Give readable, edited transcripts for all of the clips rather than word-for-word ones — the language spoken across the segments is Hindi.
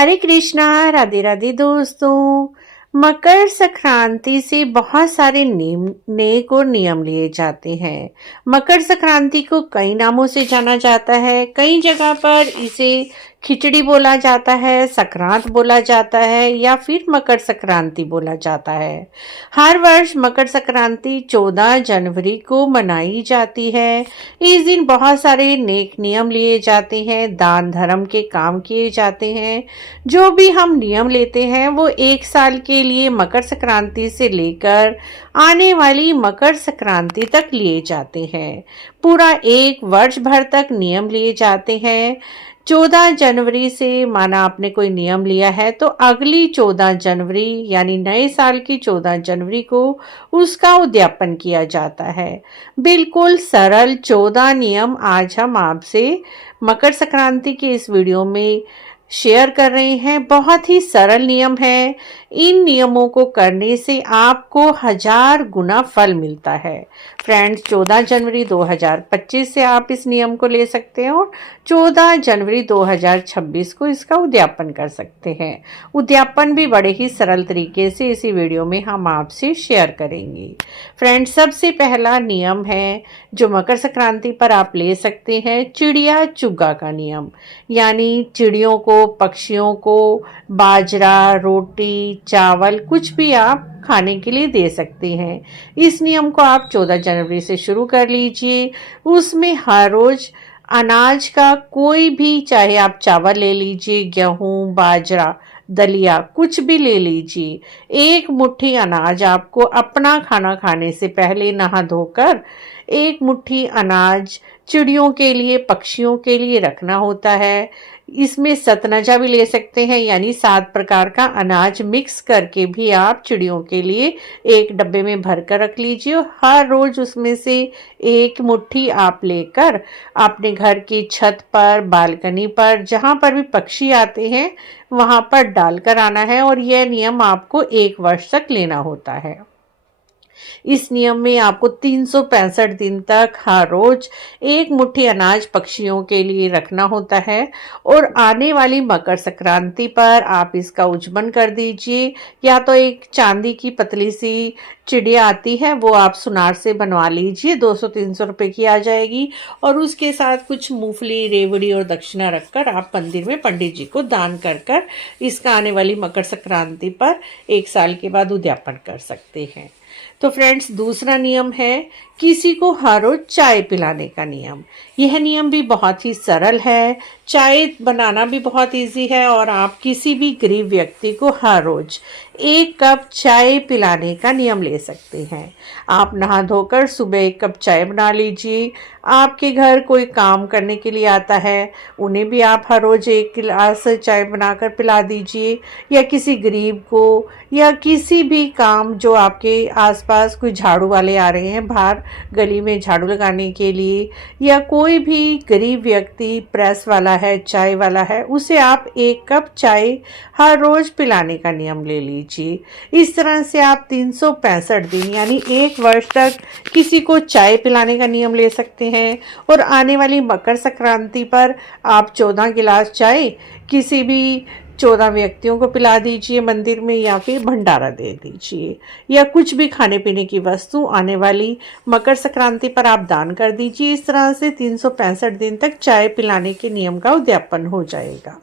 हरे कृष्णा। राधे राधे दोस्तों। मकर संक्रांति से बहुत सारे नेक और नियम लिए जाते हैं। मकर संक्रांति को कई नामों से जाना जाता है। कई जगह पर इसे खिचड़ी बोला जाता है, संक्रांत बोला जाता है या फिर मकर संक्रांति बोला जाता है। हर वर्ष मकर संक्रांति 14 जनवरी को मनाई जाती है। इस दिन बहुत सारे नेक नियम लिए जाते हैं, दान धर्म के काम किए जाते हैं। जो भी हम नियम लेते हैं वो एक साल के लिए मकर संक्रांति से लेकर आने वाली मकर संक्रांति तक लिए जाते हैं। पूरा एक वर्ष भर तक नियम लिए जाते हैं। 14 जनवरी से माना आपने कोई नियम लिया है तो अगली 14 जनवरी यानी नए साल की 14 जनवरी को उसका उद्यापन किया जाता है। बिल्कुल सरल 14 नियम आज हम आपसे मकर संक्रांति के इस वीडियो में शेयर कर रहे हैं। बहुत ही सरल नियम है। इन नियमों को करने से आपको 1000 गुना फल मिलता है। फ्रेंड्स, 14 जनवरी 2025 से आप इस नियम को ले सकते हैं और 14 जनवरी 2026 को इसका उद्यापन कर सकते हैं। उद्यापन भी बड़े ही सरल तरीके से इसी वीडियो में हम आपसे शेयर करेंगे। फ्रेंड्स, सबसे पहला नियम है जो मकर संक्रांति पर आप ले सकते हैं, चिड़िया चुग्गा का नियम। यानी चिड़ियों को, पक्षियों को बाजरा, रोटी, चावल कुछ भी आप खाने के लिए दे सकते हैं। इस नियम को आप 14 जनवरी से शुरू कर लीजिए। उसमें हर रोज अनाज का कोई भी, चाहे आप चावल ले लीजिए, गेहूं, बाजरा, दलिया कुछ भी ले लीजिए। एक मुट्ठी अनाज आपको अपना खाना खाने से पहले नहा धोकर एक मुट्ठी अनाज चिड़ियों के लिए, पक्षियों के लिए रखना होता है। इसमें सतनजा भी ले सकते हैं, यानी 7 प्रकार का अनाज मिक्स करके भी आप चिड़ियों के लिए एक डब्बे में भर कर रख लीजिए। और हर रोज उसमें से एक मुट्ठी आप लेकर अपने घर की छत पर, बालकनी पर, जहां पर भी पक्षी आते हैं वहां पर डालकर आना है। और यह नियम आपको 1 वर्ष तक लेना होता है। इस नियम में आपको 365 दिन तक हर रोज एक मुट्ठी अनाज पक्षियों के लिए रखना होता है। और आने वाली मकर संक्रांति पर आप इसका उज्जमन कर दीजिए। या तो एक चांदी की पतली सी चिड़िया आती है, वो आप सुनार से बनवा लीजिए, 200-300 रुपए की आ जाएगी। और उसके साथ कुछ मूंगफली, रेवड़ी और दक्षिणा रखकर आप मंदिर में पंडित जी को दान कर इसका आने वाली मकर संक्रांति पर 1 साल के बाद उद्यापन कर सकते हैं। तो फ्रेंड्स, दूसरा नियम है किसी को हर रोज चाय पिलाने का नियम। यह नियम भी बहुत ही सरल है। चाय बनाना भी बहुत इजी है और आप किसी भी गरीब व्यक्ति को हर रोज 1 कप चाय पिलाने का नियम ले सकते हैं। आप नहा धोकर सुबह 1 कप चाय बना लीजिए। आपके घर कोई काम करने के लिए आता है, उन्हें भी आप हर रोज 1 गिलास चाय बनाकर पिला दीजिए। या किसी गरीब को, या किसी भी काम, जो आपके आसपास कोई झाड़ू वाले आ रहे हैं बाहर गली में झाड़ू लगाने के लिए, या कोई भी गरीब व्यक्ति प्रेस वाला है, चाय वाला है, उसे आप 1 कप चाय हर रोज पिलाने का नियम ले लीजिए। इस तरह से आप 365 दिन यानी 1 वर्ष तक किसी को चाय पिलाने का नियम ले सकते हैं। और आने वाली मकर संक्रांति पर आप 14 गिलास चाय किसी भी 14 व्यक्तियों को पिला दीजिए मंदिर में, या फिर भंडारा दे दीजिए। या कुछ भी खाने पीने की वस्तु आने वाली मकर संक्रांति पर आप दान कर दीजिए। इस तरह से 365 दिन तक चाय पिलाने के नियम का उद्यापन हो जाएगा।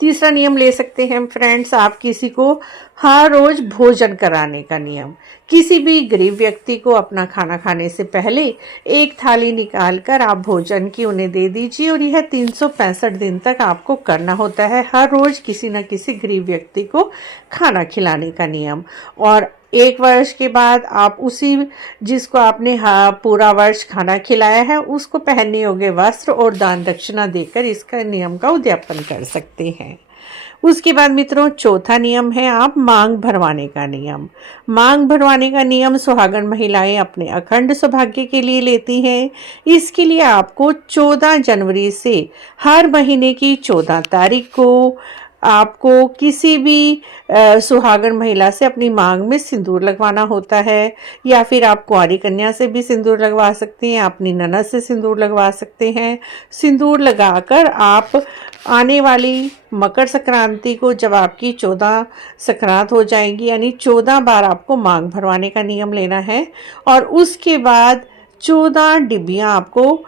तीसरा नियम ले सकते हैं फ्रेंड्स, आप किसी को हर रोज भोजन कराने का नियम। किसी भी गरीब व्यक्ति को अपना खाना खाने से पहले एक थाली निकालकर आप भोजन की उन्हें दे दीजिए। और यह 365 दिन तक आपको करना होता है, हर रोज किसी न किसी गरीब व्यक्ति को खाना खिलाने का नियम। और 1 वर्ष के बाद आप उसी जिसको आपने पूरा वर्ष खाना खिलाया है उसको पहनने योग्य वस्त्र और दान दक्षिणा देकर इसका नियम का उद्यापन कर सकते हैं। उसके बाद मित्रों, चौथा नियम है आप मांग भरवाने का नियम। मांग भरवाने का नियम सुहागन महिलाएं अपने अखंड सौभाग्य के लिए लेती हैं। इसके लिए आपको 14 जनवरी से हर महीने की 14 तारीख को आपको किसी भी सुहागन महिला से अपनी मांग में सिंदूर लगवाना होता है, या फिर आप कुंवारी कन्या से भी सिंदूर लगवा सकती हैं, अपनी ननद से सिंदूर लगवा सकते हैं। सिंदूर लगाकर आप आने वाली मकर संक्रांति को, जब आपकी 14 संक्रांत हो जाएगी, यानी 14 बार आपको मांग भरवाने का नियम लेना है, और उसके बाद 14 डिब्बियां आपको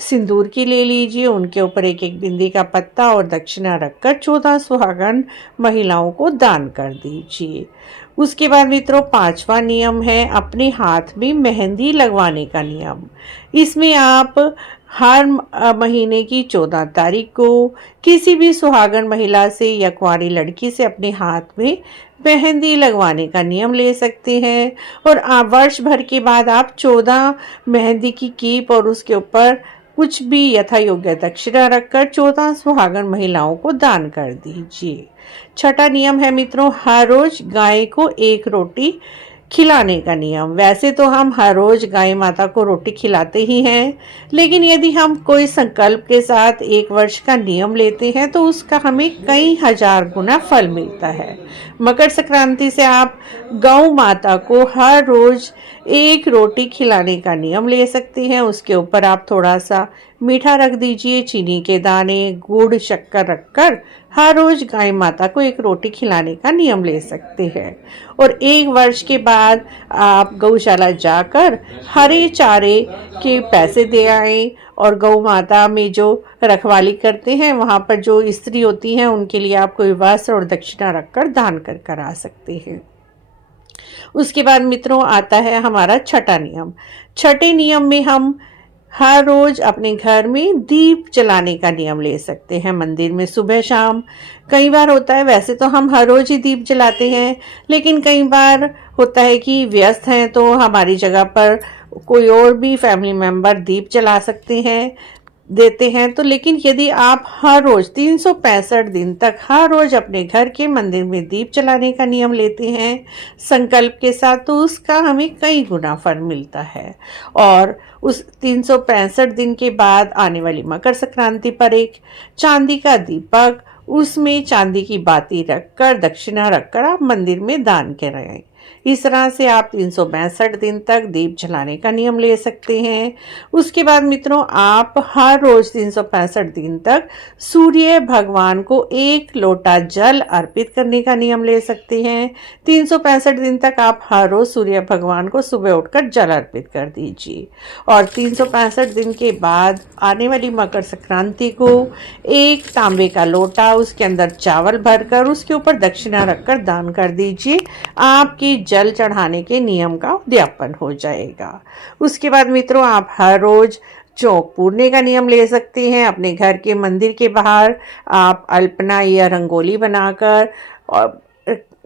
सिंदूर की ले लीजिए। उनके ऊपर एक एक बिंदी का पत्ता और दक्षिणा रखकर 14 सुहागन महिलाओं को दान कर दीजिए। उसके बाद मित्रों 5वां नियम है अपने हाथ में मेहंदी लगवाने का नियम। इसमें आप हर महीने की 14 तारीख को किसी भी सुहागन महिला से या कुंवारी लड़की से अपने हाथ में मेहंदी लगवाने का नियम ले सकते हैं, और वर्ष भर के बाद आप 14 मेहंदी की कीप और उसके ऊपर कुछ भी यथा योग्य दक्षिणा रखकर 14 सुहागन महिलाओं को दान कर दीजिए। 6वां नियम है मित्रों हर रोज गाय को 1 रोटी खिलाने का नियम। वैसे तो हम हर रोज गाय माता को रोटी खिलाते ही हैं, लेकिन यदि हम कोई संकल्प के साथ 1 वर्ष का नियम लेते हैं तो उसका हमें कई हजार गुना फल मिलता है। मकर संक्रांति से आप गौ माता को हर रोज 1 रोटी खिलाने का नियम ले सकते हैं। उसके ऊपर आप थोड़ा सा मीठा रख दीजिए, चीनी के दाने, गुड़, शक्कर रखकर हर रोज गाय माता को 1 रोटी खिलाने का नियम ले सकते हैं। और 1 वर्ष के बाद आप गौशाला जाकर हरे चारे के पैसे दे आएं, और गौ माता में जो रखवाली करते हैं वहां पर जो स्त्री होती हैं उनके लिए आप कोई वस्त्र और दक्षिणा रखकर दान कर आ सकते हैं। उसके बाद मित्रों आता है हमारा 6वां नियम। 6ठे नियम में हम हर रोज अपने घर में दीप जलाने का नियम ले सकते हैं, मंदिर में सुबह शाम। कई बार होता है, वैसे तो हम हर रोज ही दीप जलाते हैं, लेकिन कई बार होता है कि व्यस्त हैं तो हमारी जगह पर कोई और भी फैमिली मेंबर दीप जला सकते हैं, देते हैं। तो लेकिन यदि आप हर रोज 365 दिन तक हर रोज अपने घर के मंदिर में दीप जलाने का नियम लेते हैं संकल्प के साथ, तो उसका हमें कई गुना फल मिलता है। और उस 365 दिन के बाद आने वाली मकर संक्रांति पर एक चांदी का दीपक, उसमें चांदी की बाती रखकर दक्षिणा रखकर आप मंदिर में दान कराएं। इस तरह से आप 362 दिन तक दीप जलाने का नियम ले सकते हैं। उसके बाद मित्रों आप हर रोज 365 दिन तक सूर्य भगवान को 1 लोटा जल अर्पित करने का नियम ले सकते हैं। 365 दिन तक आप हर रोज सूर्य भगवान को सुबह उठकर जल अर्पित कर दीजिए। और 365 दिन के बाद आने वाली मकर संक्रांति को 1 तांबे का लोटा, उसके अंदर चावल भरकर उसके ऊपर दक्षिणा रखकर दान कर दीजिए। आपकी जल चढ़ाने के नियम का उद्यापन हो जाएगा। उसके बाद मित्रों आप हर रोज चौक पूरने का नियम ले सकते हैं। अपने घर के मंदिर के बाहर आप अल्पना या रंगोली बनाकर और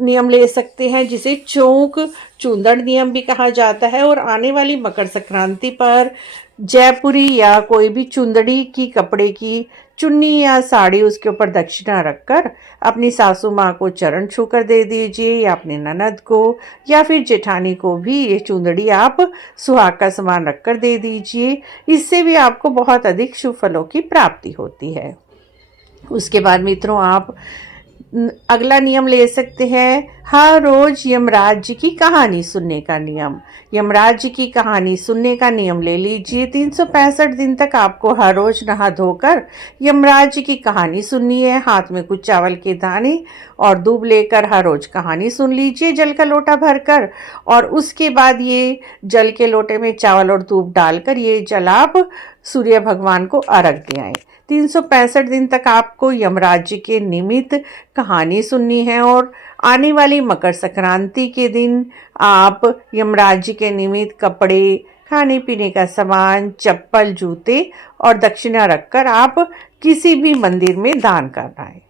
नियम ले सकते हैं, जिसे चौक चूंदड़ नियम भी कहा जाता है। और आने वाली मकर संक्रांति पर जयपुरी या कोई भी चुंदड़ी की कपड़े की चुन्नी या साड़ी, उसके ऊपर दक्षिणा रखकर अपनी सासू माँ को चरण छूकर दे दीजिए, या अपने ननद को या फिर जेठानी को भी ये चुंदड़ी आप सुहाग का सामान रखकर दे दीजिए। इससे भी आपको बहुत अधिक शुभ फलों की प्राप्ति होती है। उसके बाद मित्रों आप अगला नियम ले सकते हैं हर रोज यमराज जी की कहानी सुनने का नियम। यमराज जी की कहानी सुनने का नियम ले लीजिए। 365 दिन तक आपको हर रोज नहा धोकर यमराज जी की कहानी सुननी है। हाथ में कुछ चावल के दाने और दूब लेकर हर रोज कहानी सुन लीजिए जल का लोटा भरकर, और उसके बाद ये जल के लोटे में चावल और दूब डालकर ये जल आप सूर्य भगवान को अर्घ दे आएं। 365 दिन तक आपको यमराज जी के निमित्त कहानी सुननी है, और आने वाली मकर संक्रांति के दिन आप यमराज जी के निमित्त कपड़े, खाने पीने का सामान, चप्पल, जूते और दक्षिणा रखकर आप किसी भी मंदिर में दान करना है।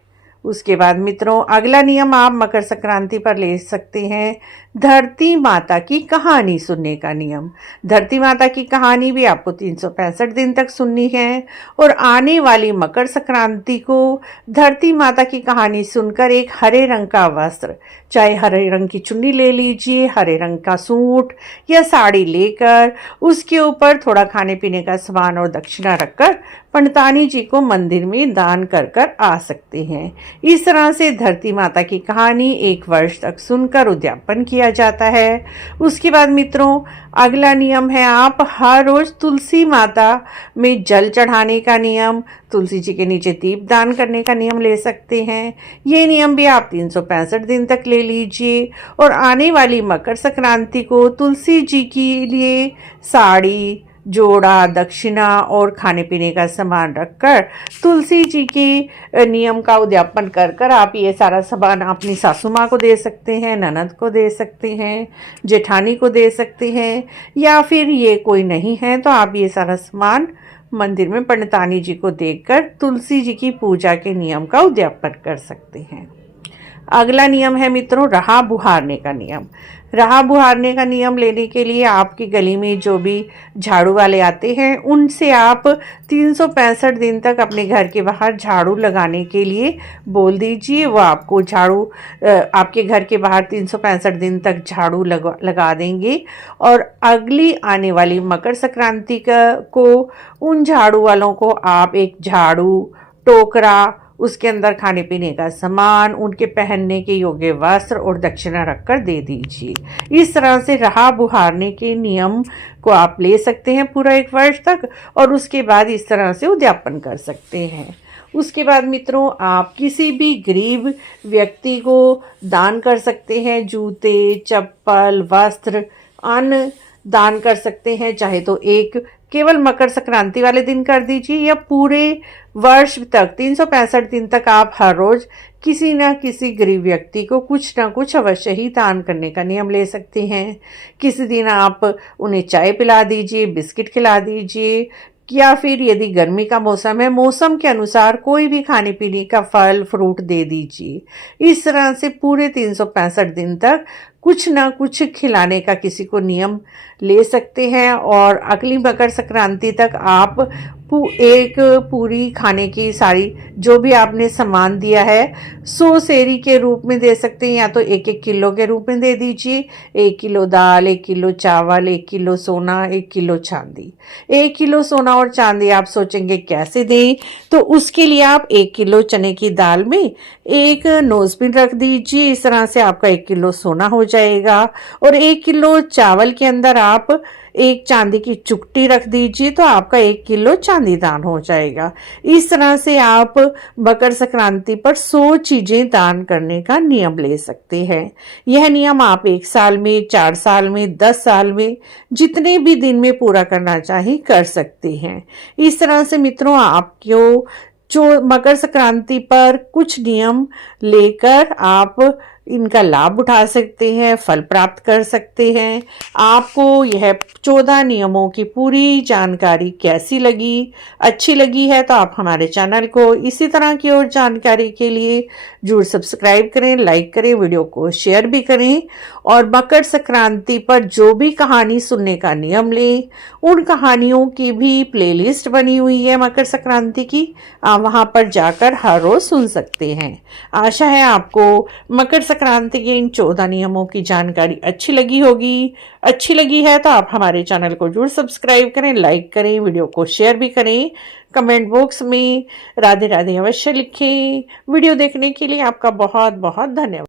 उसके बाद मित्रों अगला नियम आप मकर संक्रांति पर ले सकते हैं धरती माता की कहानी सुनने का नियम। धरती माता की कहानी भी आपको 365 दिन तक सुननी है और आने वाली मकर संक्रांति को धरती माता की कहानी सुनकर एक हरे रंग का वस्त्र, चाहे हरे रंग की चुन्नी ले लीजिए, हरे रंग का सूट या साड़ी लेकर उसके ऊपर थोड़ा खाने पीने का सामान और दक्षिणा रखकर पंडितानी जी को मंदिर में दान कर कर आ सकते हैं। इस तरह से धरती माता की कहानी 1 वर्ष तक सुनकर उद्यापन किया जाता है। उसके बाद मित्रों, अगला नियम है आप हर रोज तुलसी माता में जल चढ़ाने का नियम, तुलसी जी के नीचे दीप दान करने का नियम ले सकते हैं। ये नियम भी आप 365 दिन तक ले लीजिए और आने वाली मकर संक्रांति को तुलसी जी के लिए साड़ी, जोड़ा, दक्षिणा और खाने पीने का सामान रखकर तुलसी जी के नियम का उद्यापन कर कर आप ये सारा सामान अपनी सासू माँ को दे सकते हैं, ननद को दे सकते हैं, जेठानी को दे सकते हैं, या फिर ये कोई नहीं है तो आप ये सारा सामान मंदिर में पंडितानी जी को देकर तुलसी जी की पूजा के नियम का उद्यापन कर सकते हैं। अगला नियम है मित्रों रहा बुहारने का नियम। रहा बुहारने का नियम लेने के लिए आपकी गली में जो भी झाड़ू वाले आते हैं उनसे आप 365 दिन तक अपने घर के बाहर झाड़ू लगाने के लिए बोल दीजिए। वो आपको झाड़ू आपके घर के बाहर 365 दिन तक झाड़ू लगा देंगे और अगली आने वाली मकर संक्रांति को उन झाड़ू वालों को आप एक झाड़ू, टोकरा, उसके अंदर खाने पीने का सामान, उनके पहनने के योग्य वस्त्र और दक्षिणा रखकर दे दीजिए। इस तरह से रहा बुहारने के नियम को आप ले सकते हैं पूरा 1 वर्ष तक और उसके बाद इस तरह से उद्यापन कर सकते हैं। उसके बाद मित्रों आप किसी भी गरीब व्यक्ति को दान कर सकते हैं। जूते, चप्पल, वस्त्र, अन्न दान कर सकते हैं। चाहे तो एक केवल मकर संक्रांति वाले दिन कर दीजिए या पूरे वर्ष तक 365 दिन तक आप हर रोज किसी न किसी गरीब व्यक्ति को कुछ ना कुछ अवश्य ही दान करने का नियम ले सकते हैं। किसी दिन आप उन्हें चाय पिला दीजिए, बिस्किट खिला दीजिए, या फिर यदि गर्मी का मौसम है, मौसम के अनुसार कोई भी खाने पीने का फल फ्रूट दे दीजिए। इस तरह से पूरे 365 दिन तक कुछ ना कुछ खिलाने का किसी को नियम ले सकते हैं और अगली मकर संक्रांति तक आप एक पूरी खाने की सारी जो भी आपने सामान दिया है 100 सेरी के रूप में दे सकते हैं, या तो 1-1 किलो के रूप में दे दीजिए। 1 किलो दाल, 1 किलो चावल, 1 किलो सोना, 1 किलो चांदी। 1 किलो सोना और चांदी आप सोचेंगे कैसे दें, तो उसके लिए आप 1 किलो चने की दाल में एक नोजपिन रख दीजिए। इस तरह से आपका 1 किलो सोना हो जाएगा और 1 किलो चावल के अंदर आप एक चांदी की चुकटी रख दीजिए तो आपका 1 किलो चांदी दान हो जाएगा। इस तरह से आप मकर संक्रांति पर 100 चीजें दान करने का नियम ले सकते हैं। यह नियम आप 1 साल में, 4 साल में, 10 साल में, जितने भी दिन में पूरा करना चाहे कर सकते हैं। इस तरह से मित्रों आपको जो मकर संक्रांति पर कुछ नियम लेकर आप इनका लाभ उठा सकते हैं, फल प्राप्त कर सकते हैं। आपको यह 14 नियमों की पूरी जानकारी कैसी लगी, अच्छी लगी है तो आप हमारे चैनल को इसी तरह की और जानकारी के लिए जरूर सब्सक्राइब करें, लाइक करें, वीडियो को शेयर भी करें और मकर संक्रांति पर जो भी कहानी सुनने का नियम लें उन कहानियों की भी प्लेलिस्ट बनी हुई है मकर संक्रांति की, आप वहां पर जाकर हर रोज सुन सकते हैं। आशा है आपको मकर संक्रांति के इन 14 नियमों की जानकारी अच्छी लगी होगी। अच्छी लगी है तो आप हमारे चैनल को जरूर सब्सक्राइब करें, लाइक करें, वीडियो को शेयर भी करें। कमेंट बॉक्स में राधे राधे अवश्य लिखें। वीडियो देखने के लिए आपका बहुत बहुत धन्यवाद।